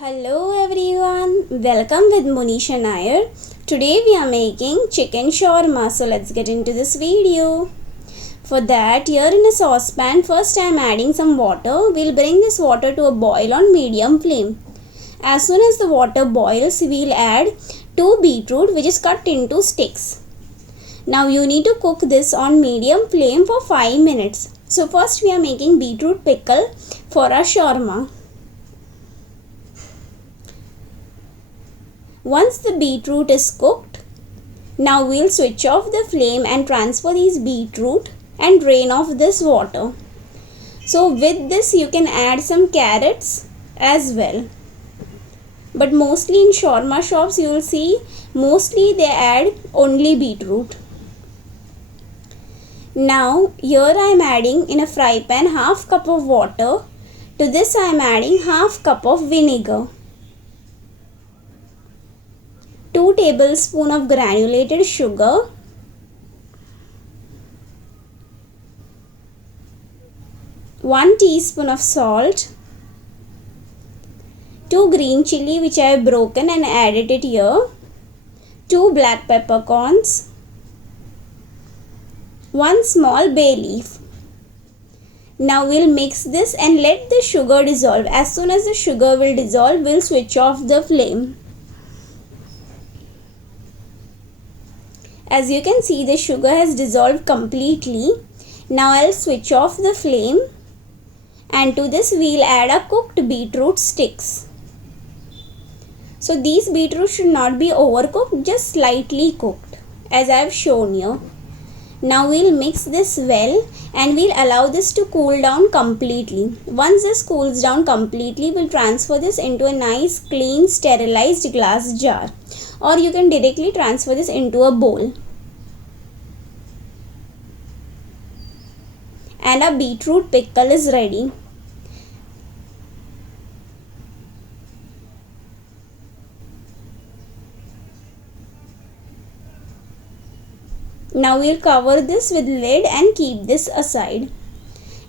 Hello everyone, welcome with Monisha Nair. Today we are making chicken shawarma, so let's get into this video. For that, here in a saucepan, first I am adding some water. We'll bring this water to a boil on medium flame. As soon as the water boils, we'll add 2 beetroot which is cut into sticks. Now you need to cook this on medium flame for 5 minutes. So first we are making beetroot pickle for our shawarma. Once the beetroot is cooked, now we'll switch off the flame and transfer these beetroot and drain off this water. So with this you can add some carrots as well. But mostly in shawarma shops you will see mostly they add only beetroot. Now here I am adding in a fry pan half cup of water. To this I am adding half cup of vinegar. 2 tablespoons of granulated sugar, 1 teaspoon of salt, 2 green chili which I have broken and added it here, 2 black peppercorns, 1 small bay leaf. Now we'll mix this and let the sugar dissolve. As soon as the sugar will dissolve, we'll switch off the flame. As you can see, the sugar has dissolved completely. Now I'll switch off the flame and to this we'll add a cooked beetroot sticks. So these beetroot should not be overcooked, just slightly cooked as I have shown here. Now we'll mix this well and we'll allow this to cool down completely. Once this cools down completely, we'll transfer this into a nice clean sterilized glass jar. Or you can directly transfer this into a bowl. And our beetroot pickle is ready. Now we'll cover this with lid and keep this aside.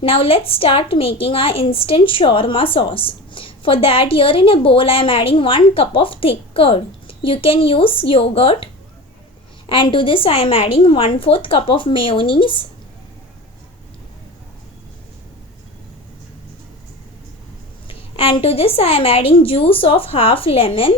Now let's start making our instant shawarma sauce. For that, here in a bowl I am adding 1 cup of thick curd. You can use yogurt, and to this I am adding 1/4 cup of mayonnaise, and to this I am adding juice of half lemon,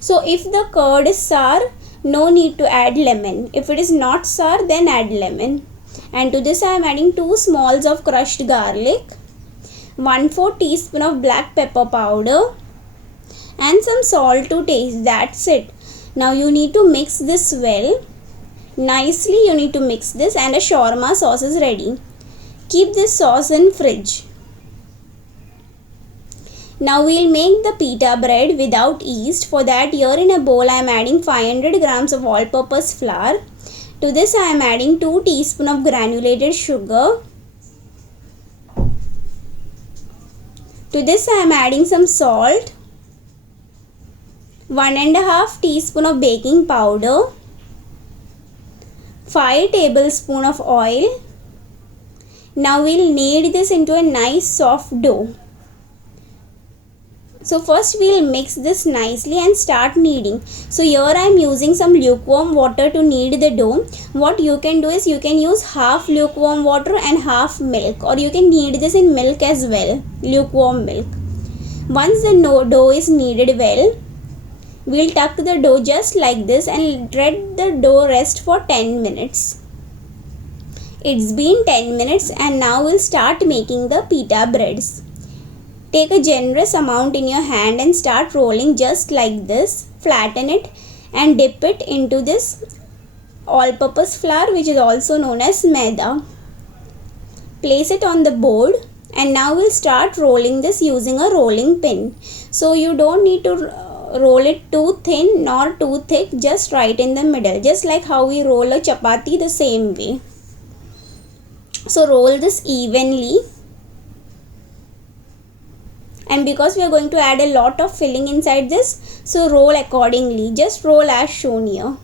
so if the curd is sour, no need to add lemon. If it is not sour, then add lemon. And to this I am adding 2 smalls of crushed garlic, 1/4 teaspoon of black pepper powder and some salt to taste. That's it. Now you need to mix this well. Nicely you need to mix this and a shawarma sauce is ready. Keep this sauce in fridge. Now we'll make the pita bread without yeast. For that, here in a bowl I am adding 500 grams of all-purpose flour. To this I am adding 2 teaspoons of granulated sugar. To this I am adding some salt, 1.5 teaspoon of baking powder, 5 tablespoons of oil. Now we'll knead this into a nice soft dough. So first we'll mix this nicely and start kneading. So here I am using some lukewarm water to knead the dough. What you can do is you can use half lukewarm water and half milk, or you can knead this in milk as well, lukewarm milk. Once the dough is kneaded well, we'll tuck the dough just like this and let the dough rest for 10 minutes. It's been 10 minutes and now we'll start making the pita breads. Take a generous amount in your hand and start rolling just like this. Flatten it and dip it into this all-purpose flour, which is also known as maida. Place it on the board and now we'll start rolling this using a rolling pin. So you don't need to roll it too thin nor too thick, just right in the middle, just like how we roll a chapati, the same way. So roll this evenly. And because we are going to add a lot of filling inside this, so roll accordingly. Just roll as shown here.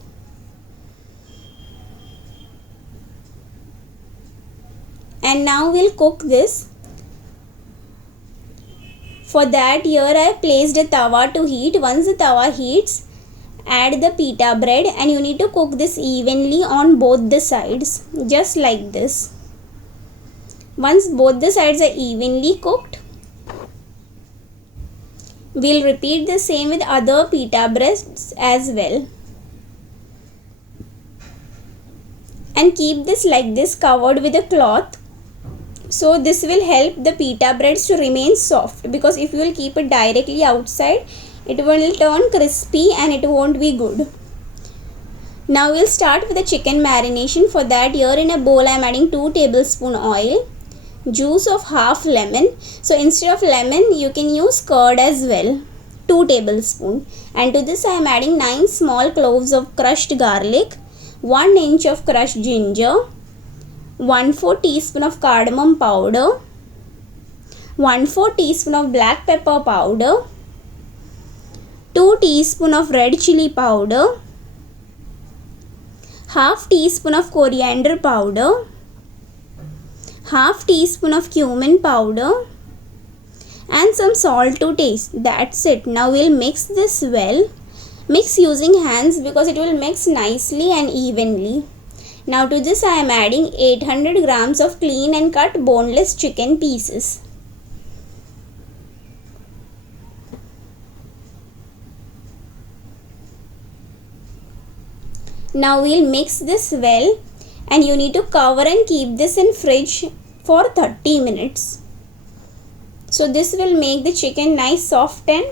and now we'll cook this. For that, here I have placed a tawa to heat. Once the tawa heats, add the pita bread and you need to cook this evenly on both the sides, just like this. Once both the sides are evenly cooked, we'll repeat the same with other pita breads as well. And keep this like this, covered with a cloth. So this will help the pita breads to remain soft, because if you will keep it directly outside, it will turn crispy and it won't be good. Now we'll start with the chicken marination. For that, here in a bowl I am adding 2 tablespoon oil, juice of half lemon. So instead of lemon you can use curd as well, 2 tablespoon. And to this I am adding 9 small cloves of crushed garlic, 1 inch of crushed ginger, 1/4 teaspoon of cardamom powder, 1/4 teaspoon of black pepper powder, 2 teaspoon of red chili powder, half teaspoon of coriander powder, half teaspoon of cumin powder, and some salt to taste. That's it. Now we'll mix this well. Mix using hands because it will mix nicely and evenly. Now to this I am adding 800 grams of clean and cut boneless chicken pieces. Now we'll mix this well, and you need to cover and keep this in fridge for 30 minutes. So this will make the chicken nice, soft and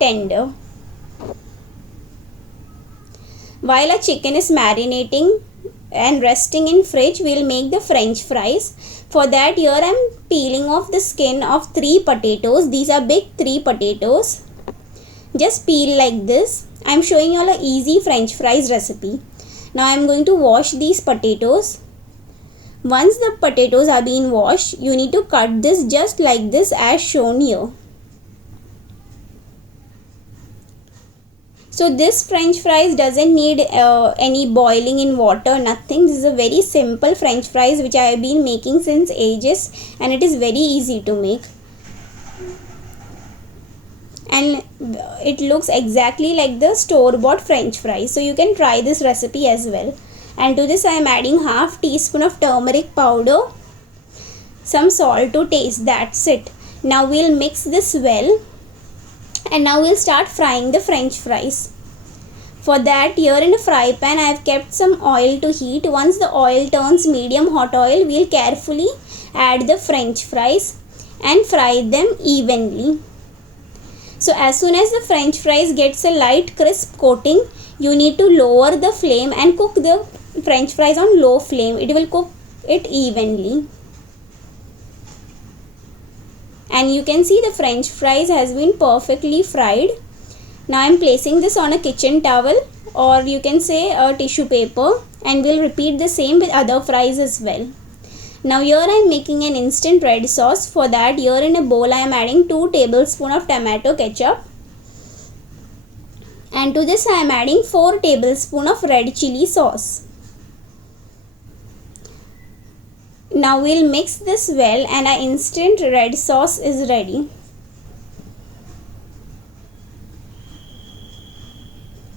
tender. While our chicken is marinating and resting in fridge, we will make the french fries. For that, here I am peeling off the skin of 3 potatoes. These are big 3 potatoes. Just peel like this. I am showing you all a easy french fries recipe. Now I am going to wash these potatoes. Once the potatoes are being washed, you need to cut this just like this as shown here. So this french fries doesn't need any boiling in water, nothing. This is a very simple french fries which I have been making since ages, and it is very easy to make. And it looks exactly like the store-bought french fries. So you can try this recipe as well. And to this I am adding half teaspoon of turmeric powder, some salt to taste. That's it. Now we'll mix this well, and now we'll start frying the french fries. For that, here in a fry pan I have kept some oil to heat. Once the oil turns medium hot oil, we'll carefully add the french fries and fry them evenly. So as soon as the french fries gets a light crisp coating, you need to lower the flame and cook the french fries on low flame. It will cook it evenly. And you can see the french fries has been perfectly fried. Now I am placing this on a kitchen towel, or you can say a tissue paper, and we'll repeat the same with other fries as well. Now here I am making an instant red sauce. For that, here in a bowl I am adding 2 tablespoons of tomato ketchup, and to this I am adding 4 tablespoons of red chili sauce. Now we'll mix this well, and our instant red sauce is ready.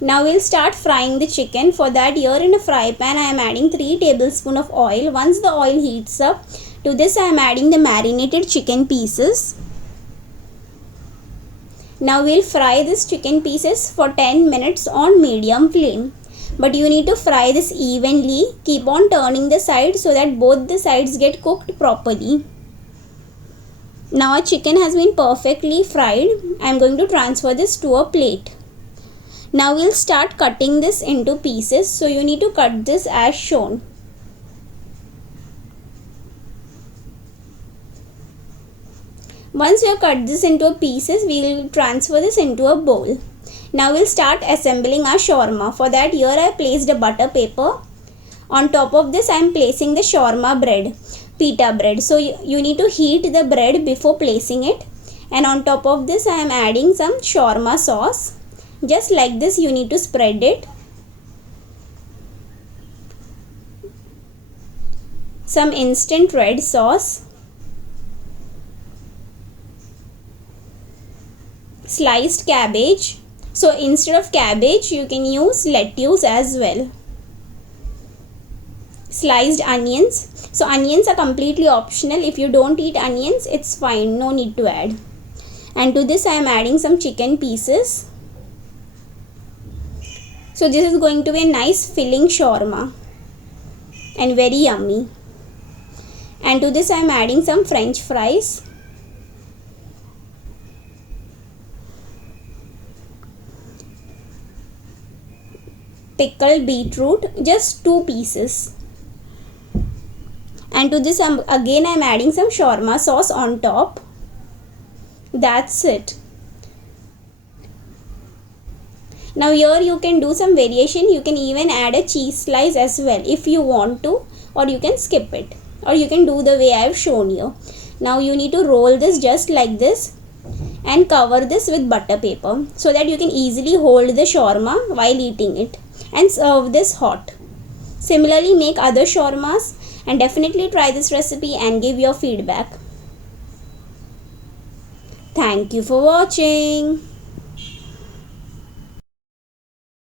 Now we'll start frying the chicken. For that, here in a fry pan I am adding 3 tablespoons of oil. Once the oil heats up, to this I am adding the marinated chicken pieces. Now we'll fry this chicken pieces for 10 minutes on medium flame. But you need to fry this evenly. Keep on turning the sides so that both the sides get cooked properly. Now our chicken has been perfectly fried. I am going to transfer this to a plate. Now we'll start cutting this into pieces. So you need to cut this as shown. Once you have cut this into pieces, we will transfer this into a bowl. Now we'll start assembling our shawarma. For that, here I placed a butter paper. On top of this I am placing the shawarma bread, pita bread. So you need to heat the bread before placing it. And on top of this I am adding some shawarma sauce. Just like this you need to spread it. some instant red sauce, sliced cabbage. So instead of cabbage you can use lettuce as well. Sliced onions. So onions are completely optional. If you don't eat onions, it's fine, no need to add. And to this I am adding some chicken pieces. So this is going to be a nice filling shawarma and very yummy. And to this I am adding some french fries. Pickled beetroot, just 2 pieces. And to this again I am adding some shawarma sauce on top. That's it. Now here you can do some variation. You can even add a cheese slice as well if you want to, or you can skip it, or you can do the way I have shown you. Now you need to roll this just like this and cover this with butter paper so that you can easily hold the shawarma while eating it, and serve this hot. Similarly make other shawarmas and definitely try this recipe and give your feedback. Thank you for watching.